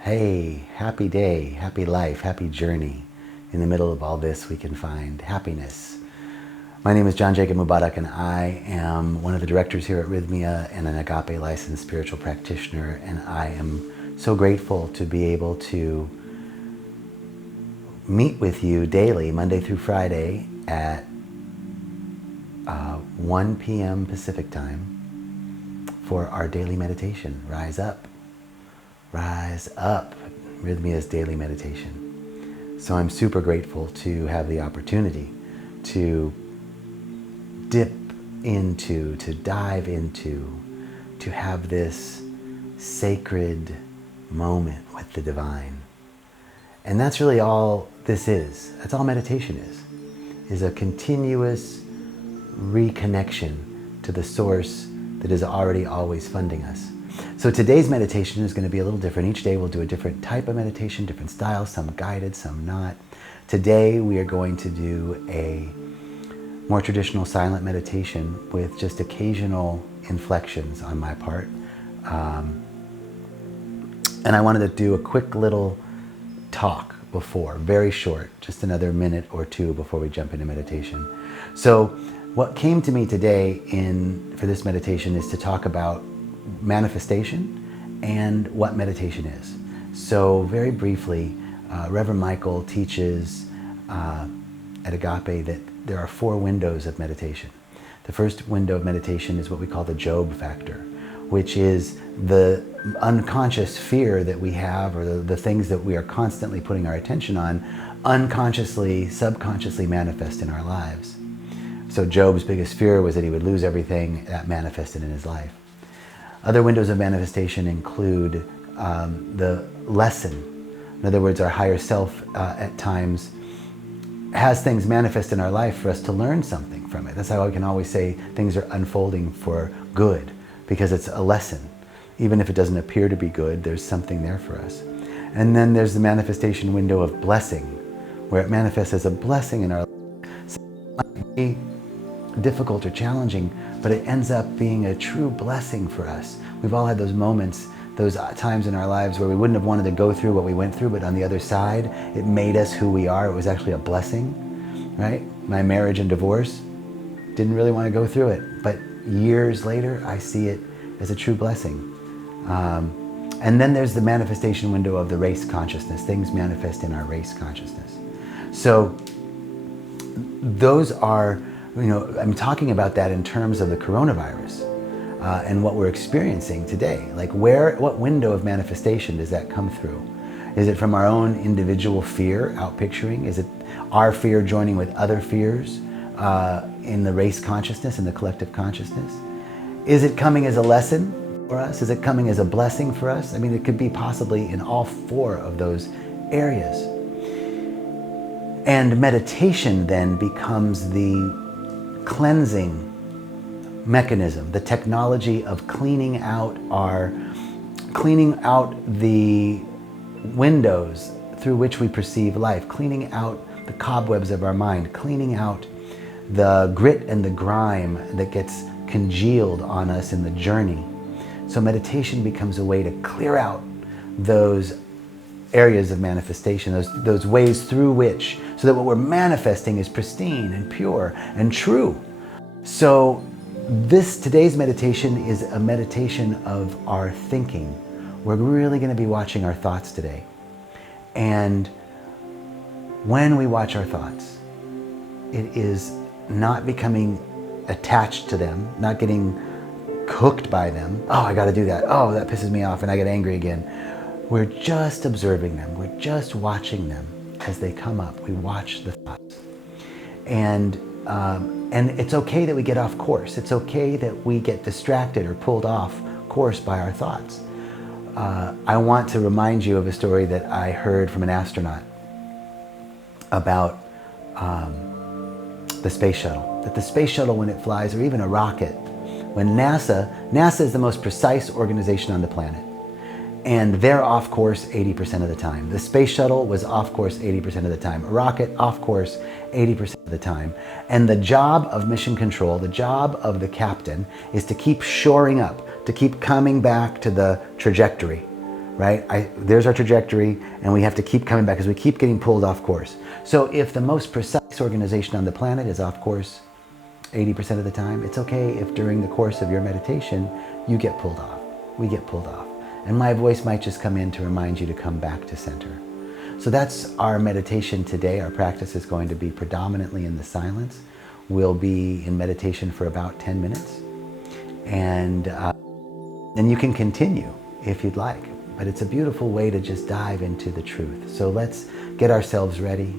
Hey, happy day, happy life, happy journey. In the middle of all this, we can find happiness. My name is John Jacob Mubarak, and I am one of the directors here at Rythmia and an Agape licensed spiritual practitioner. And I am so grateful to be able to meet with you daily, Monday through Friday at 1 p.m. Pacific time for our daily meditation. Rise up. Rise up, Rythmia's daily meditation. So I'm super grateful to have the opportunity to dip into, to dive into, to have this sacred moment with the divine. And that's really all this is. That's all meditation is a continuous reconnection to the source that is already always funding us. So today's meditation is going to be a little different. Each day we'll do a different type of meditation, different styles, some guided, some not. Today we are going to do a more traditional silent meditation with just occasional inflections on my part. And I wanted to do a quick little talk before, very short, just another minute or two before we jump into meditation. So what came to me today for this meditation is to talk about manifestation and what meditation is. So very briefly, Reverend Michael teaches at Agape that there are 4 windows of meditation. The first window of meditation is what we call the Job factor, which is the unconscious fear that we have, or the things that we are constantly putting our attention on, unconsciously, subconsciously manifest in our lives. So Job's biggest fear was that he would lose everything. That manifested in his life. Other windows of manifestation include the lesson. In other words, our higher self at times has things manifest in our life for us to learn something from it. That's how I can always say things are unfolding for good, because it's a lesson. Even if it doesn't appear to be good, there's something there for us. And then there's the manifestation window of blessing, where it manifests as a blessing in our life. So it might be difficult or challenging, but it ends up being a true blessing for us. We've all had those moments, those times in our lives where we wouldn't have wanted to go through what we went through, but on the other side, it made us who we are. It was actually a blessing, right? My marriage and divorce, didn't really want to go through it, but years later, I see it as a true blessing. And then there's the manifestation window of the race consciousness. Things manifest in our race consciousness. So those are, I'm talking about that in terms of the coronavirus and what we're experiencing today. Like what window of manifestation does that come through? Is it from our own individual fear, outpicturing? Is it our fear joining with other fears in the race consciousness and the collective consciousness? Is it coming as a lesson for us? Is it coming as a blessing for us? I mean, it could be possibly in all 4 of those areas. And meditation then becomes the cleansing mechanism, the technology of cleaning out the windows through which we perceive life, cleaning out the cobwebs of our mind, cleaning out the grit and the grime that gets congealed on us in the journey. So meditation becomes a way to clear out those areas of manifestation, those ways through which, so that what we're manifesting is pristine and pure and true. So today's meditation is a meditation of our thinking. We're really going to be watching our thoughts today. And when we watch our thoughts, it is not becoming attached to them, not getting hooked by them. Oh, I got to do that. Oh, that pisses me off, and I get angry again. We're just observing them. We're just watching them as they come up. We watch the thoughts. And it's okay that we get off course. It's okay that we get distracted or pulled off course by our thoughts. I want to remind you of a story that I heard from an astronaut about the space shuttle. That the space shuttle, when it flies, or even a rocket, when NASA is the most precise organization on the planet. And they're off course 80% of the time. The space shuttle was off course 80% of the time. A rocket off course 80% of the time. And the job of mission control, the job of the captain, is to keep shoring up, to keep coming back to the trajectory, right? There's our trajectory, and we have to keep coming back because we keep getting pulled off course. So if the most precise organization on the planet is off course 80% of the time, it's okay if during the course of your meditation, you get pulled off. We get pulled off. And my voice might just come in to remind you to come back to center. So that's our meditation today. Our practice is going to be predominantly in the silence. We'll be in meditation for about 10 minutes. And you can continue if you'd like. But it's a beautiful way to just dive into the truth. So let's get ourselves ready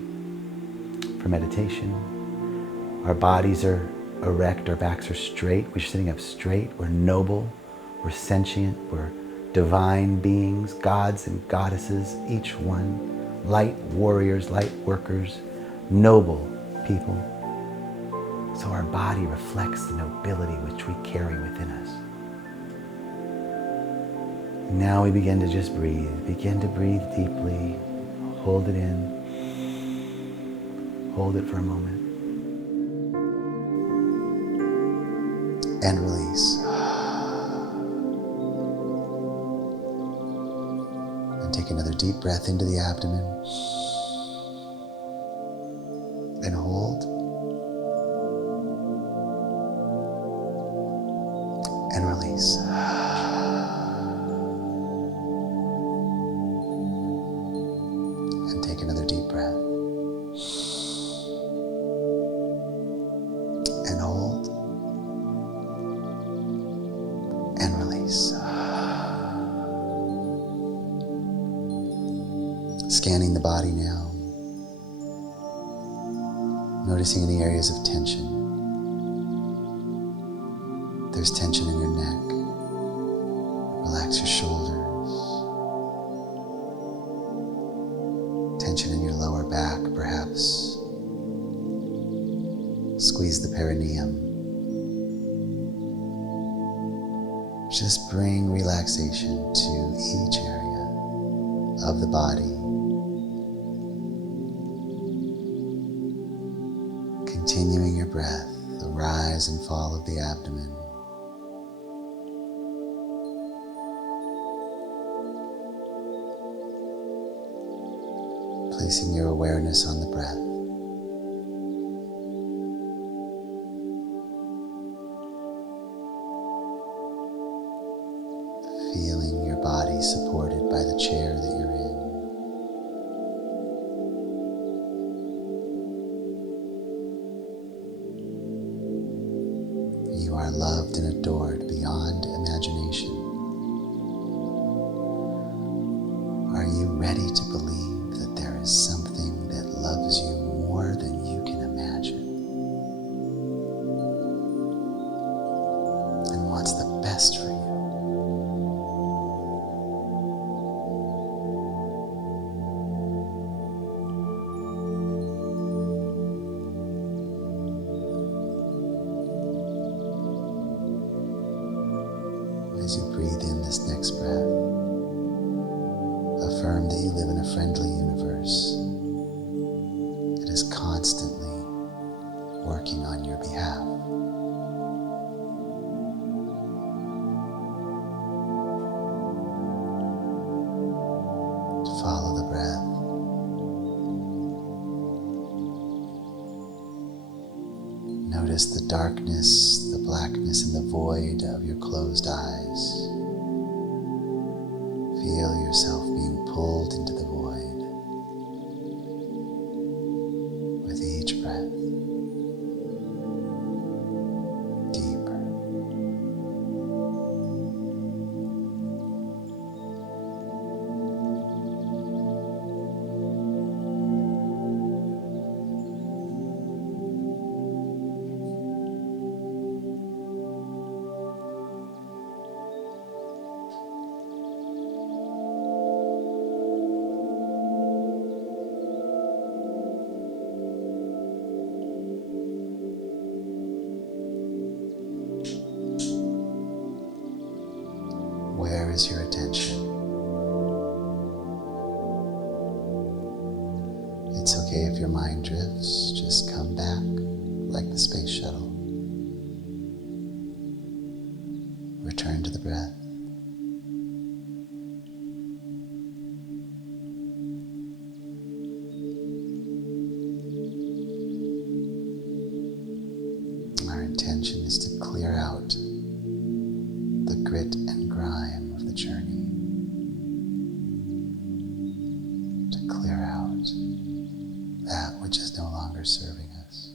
for meditation. Our bodies are erect, our backs are straight. We're sitting up straight. We're noble, we're sentient, we're divine beings, gods and goddesses, each one. Light warriors, light workers, noble people. So our body reflects the nobility which we carry within us. Now we begin to just breathe. Begin to breathe deeply. Hold it in. Hold it for a moment. And release. And take another deep breath into the abdomen. And hold. And release. And take another deep breath. And hold. And release. Scanning the body now. Noticing any areas of tension. There's tension in your neck. Relax your shoulders. Tension in your lower back, perhaps. Squeeze the perineum. Just bring relaxation to each area of the body. Continuing your breath, the rise and fall of the abdomen. Placing your awareness on the breath. Feeling your body supported by the chair that you're in. You are loved and adored beyond imagination. Are you ready to believe that there is something that loves you more than you can imagine? And wants the best for you? As you breathe in this next breath, affirm that you live in a friendly universe that is constantly working on your behalf. Follow the breath. Notice the darkness, the blackness, and the void of your closed eyes. Feel yourself being pulled into the void with each breath. Deeper. Where is your attention? It's okay if your mind drifts, just come back like the space shuttle. Return to the breath. grit and grime of the journey, to clear out that which is no longer serving us,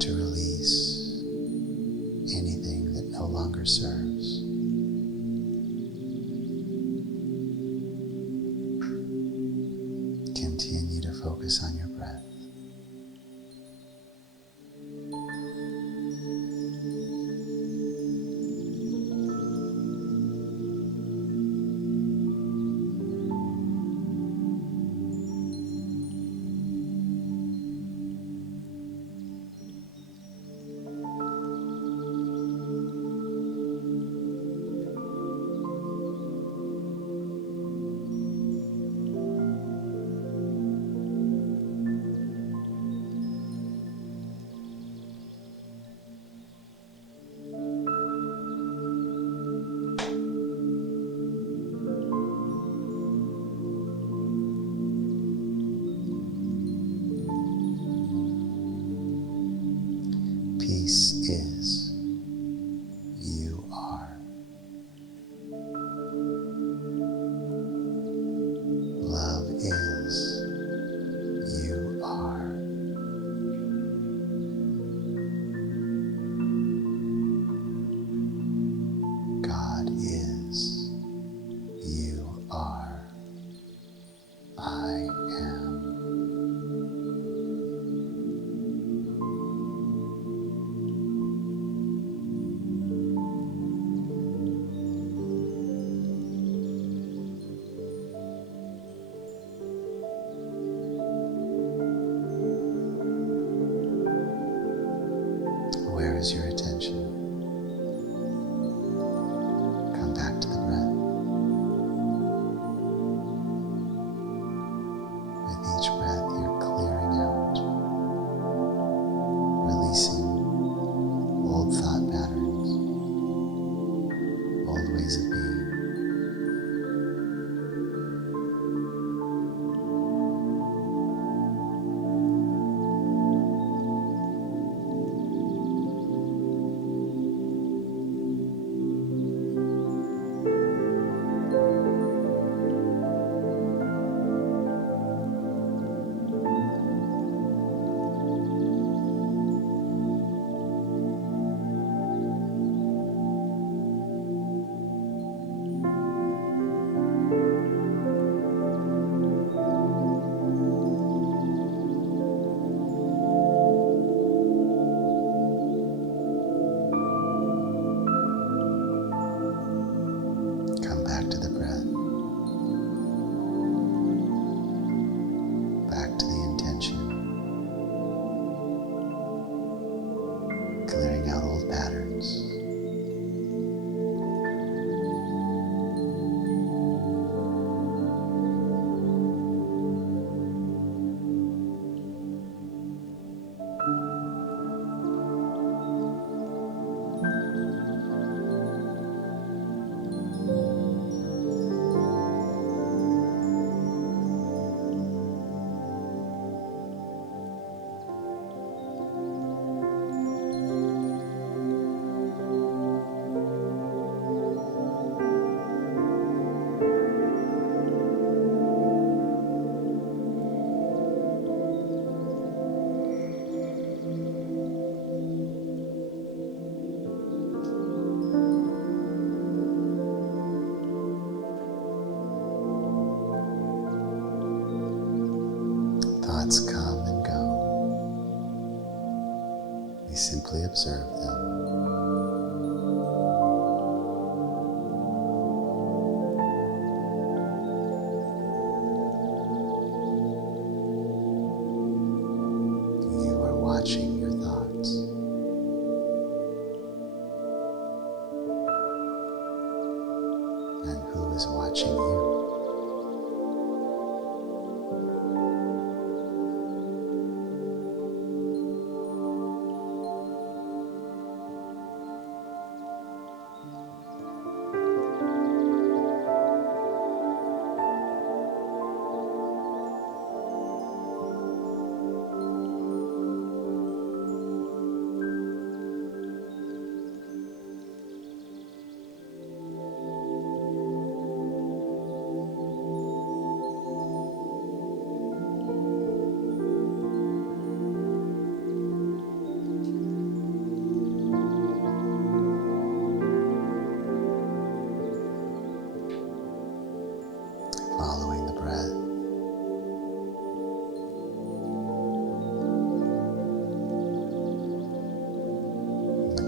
to release anything that no longer serves. Continue to focus on your breath. Peace is, you are. Love is, you are. God is, you are. I am. Where is your attention? Come back to the breath. With each breath, you're clearing out, releasing old thought patterns, old ways of being. Come back to the breath, back to the intention, clearing out old patterns. Thoughts come and go. We simply observe them. You are watching your thoughts. And who is watching you?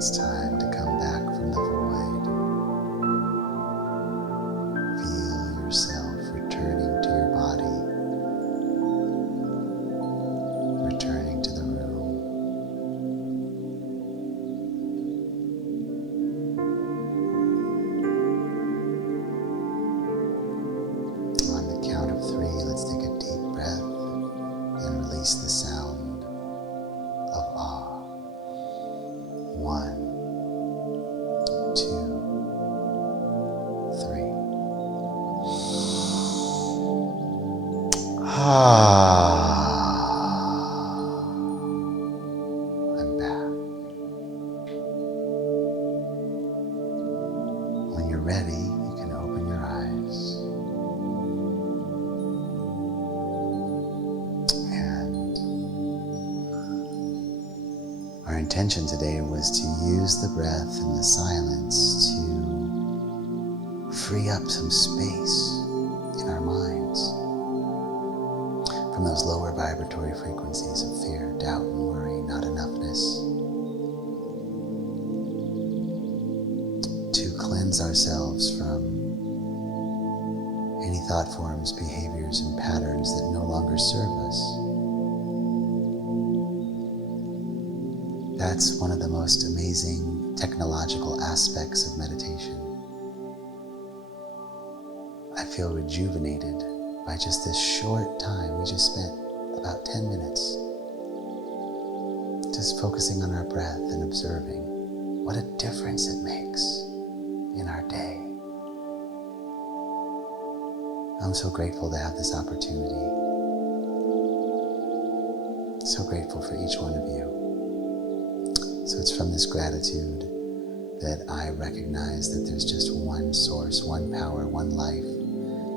It's time to come back from the void. Feel yourself returning to your body, returning to the room. On the count of 3, let's take a deep breath and release the sound of awe. 1, 2, 3. I'm back. When you're ready, you can open your eyes. And our intention today was to use the breath and the silence to free up some space in our minds from those lower vibratory frequencies of fear, doubt, and worry, not enoughness, to cleanse ourselves from any thought forms, behaviors, and patterns that no longer serve us. That's one of the most amazing technological aspects of meditation. I feel rejuvenated by just this short time. We just spent about 10 minutes just focusing on our breath and observing what a difference it makes in our day. I'm so grateful to have this opportunity. So grateful for each one of you. So it's from this gratitude that I recognize that there's just one source, one power, one life.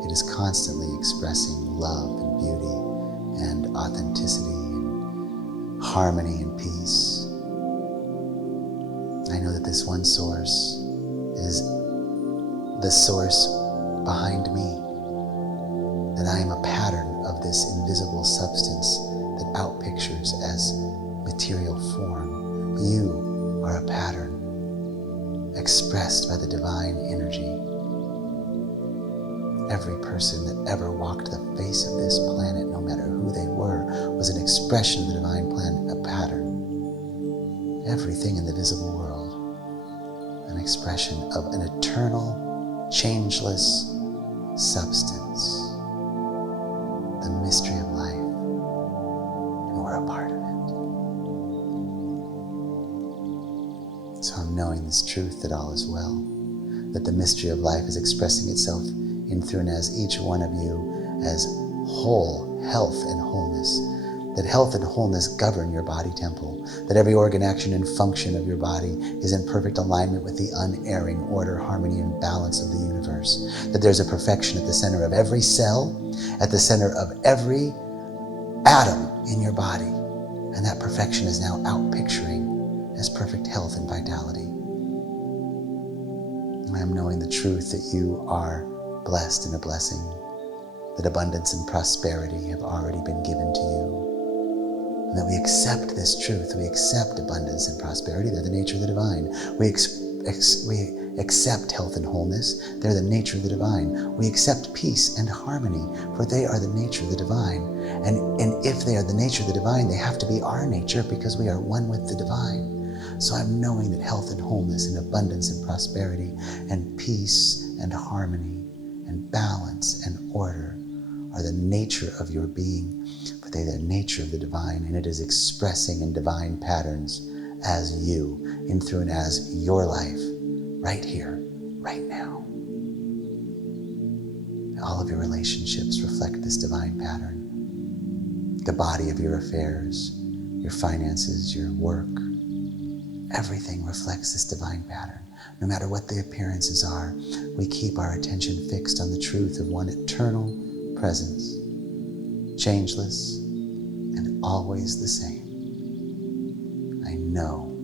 It is constantly expressing love and beauty and authenticity and harmony and peace. I know that this one source is the source behind me, that I am a pattern of this invisible substance that outpictures as material form. You are a pattern expressed by the divine energy. Every person that ever walked the face of this planet, no matter who they were, was an expression of the divine plan, a pattern. Everything in the visible world, an expression of an eternal, changeless substance, the mystery of life, and we're a part of it. So I'm knowing this truth that all is well, that the mystery of life is expressing itself in through and as each one of you as whole health and wholeness, that health and wholeness govern your body temple, that every organ, action, and function of your body is in perfect alignment with the unerring order, harmony, and balance of the universe, that there's a perfection at the center of every cell, at the center of every atom in your body, and that perfection is now outpicturing as perfect health and vitality. I am knowing the truth that you are blessed and a blessing, that abundance and prosperity have already been given to you, and that we accept this truth. We accept abundance and prosperity. They're the nature of the divine. We accept health and wholeness. They're the nature of the divine. We accept peace and harmony, for they are the nature of the divine. And if they are the nature of the divine, they have to be our nature, because we are one with the divine. So I'm knowing that health and wholeness and abundance and prosperity and peace and harmony and balance and order are the nature of your being, for they are the nature of the divine, and it is expressing in divine patterns as you, in through and as your life, right here, right now. All of your relationships reflect this divine pattern. The body of your affairs, your finances, your work, everything reflects this divine pattern. No matter what the appearances are, we keep our attention fixed on the truth of one eternal presence, changeless and always the same. I know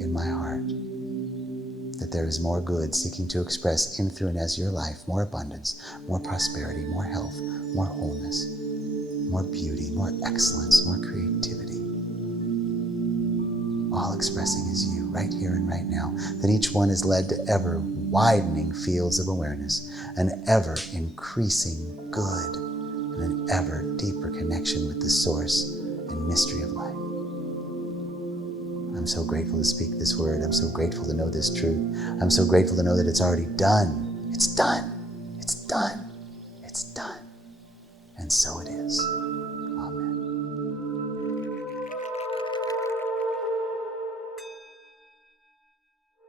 in my heart that there is more good seeking to express in, through, and as your life, more abundance, more prosperity, more health, more wholeness, more beauty, more excellence, more creativity. all expressing as you, right here and right now. Then each one is led to ever widening fields of awareness, an ever increasing good, and an ever deeper connection with the source and mystery of life. I'm so grateful to speak this word. I'm so grateful to know this truth. I'm so grateful to know that it's already done. It's done. It's done. It's done. And so it is.